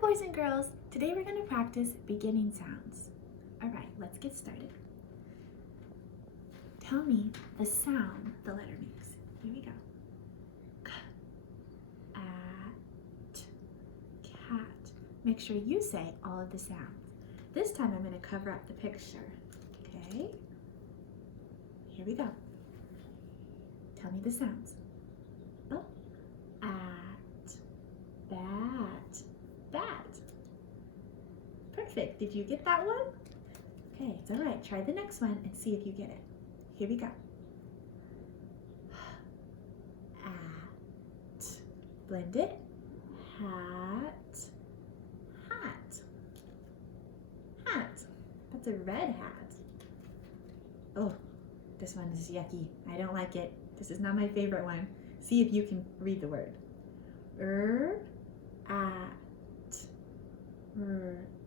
boys and girls. Today we're going to practice beginning sounds. All right, let's get started. Tell me the sound the letter makes. Here we go. K, at, cat. Make sure you say all of the sounds. This time I'm going to cover up the picture. Okay? Here we go. Tell me the sounds. B, at, bat, bat. Perfect. Did you get that one? Okay, it's all right. Try the next one and see if you get it. Here we go. At. Blend it. Hat. Hat. Hat. That's a red hat. Oh, this one is yucky. I don't like it. This is not my favorite one. See if you can read the word. At.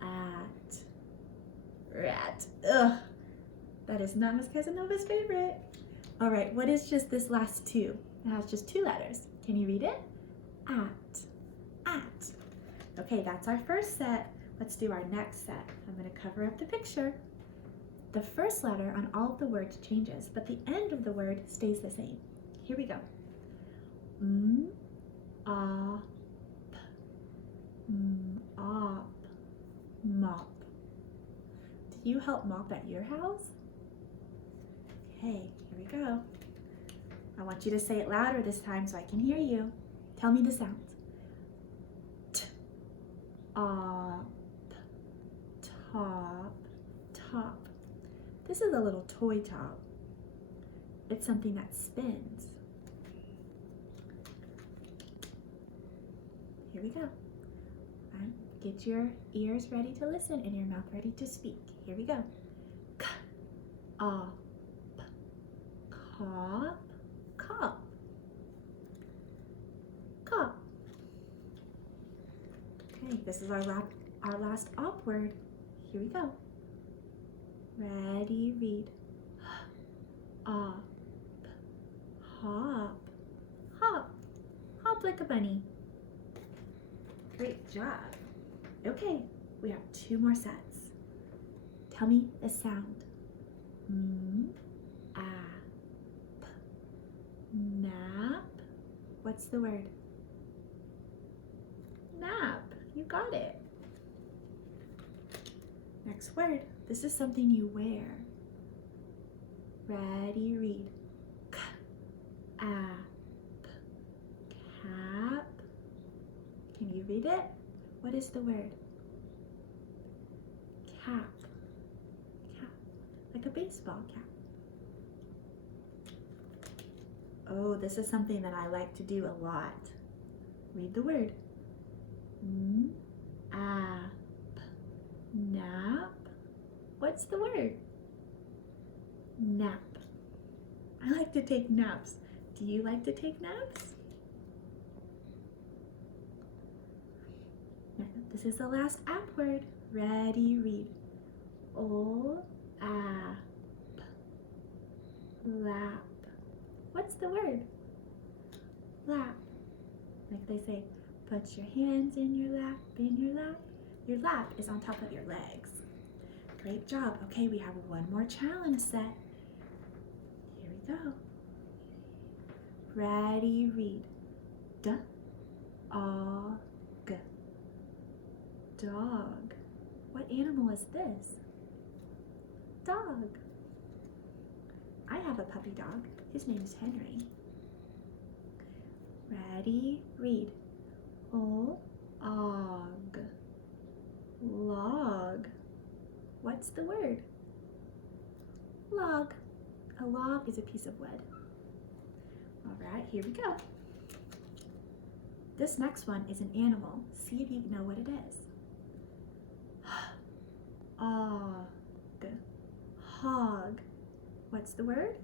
At. Rat. Ugh. That is not Miss Casanova's favorite. All right, what is just this last two? It has just two letters. Can you read it? At. At. Okay, that's our first set. Let's do our next set. I'm going to cover up the picture. The first letter on all of the words changes, but the end of the word stays the same. Here we go. Op. Op. Mop. Did you help mop at your house? Okay, here we go. I want you to say it louder this time so I can hear you. Tell me the sounds. T, op, top, top. This is a little toy top. It's something that spins. Here we go. Get your ears ready to listen and your mouth ready to speak. Here we go. K, op, cop, cop, cop. Okay, this is our last op word. Here we go. Ready, read. Op, hop, hop, hop like a bunny. Great job. Okay, we have two more sets. Tell me the sound. Ap, nap. What's the word? Nap. You got it. Next word. This is something you wear. Ready, read. Cap. Cap. Can you read it? What is the word? Cap. Cap. Like a baseball cap. Oh, this is something that I like to do a lot. Read the word. Ap. Nap. What's the word? Nap. I like to take naps. Do you like to take naps? This is the last app word. Ready, read. Ap. Lap. What's the word? Lap. Like they say, put your hands in your lap, in your lap. Your lap is on top of your legs. Great job. Okay, we have one more challenge set. Here we go. Ready, read. Dog. Dog. What animal is this? Dog. I have a puppy dog. His name is Henry. Ready, read. Og. Log. What's the word? Log. A log is a piece of wood. All right, here we go. This next one is an animal. See if you know what it is. Og. Hog. What's the word?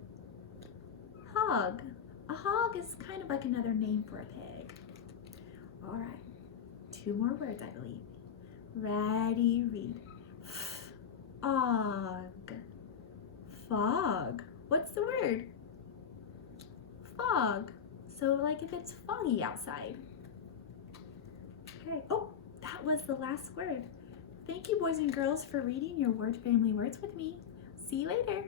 Hog. A hog is kind of like another name for a pig. All right, two more words, I believe. Ready, read. Og. Fog. What's the word? Fog. So like if it's foggy outside. Okay. Oh, that was the last word. Thank you, boys and girls, for reading your word family words with me. See you later.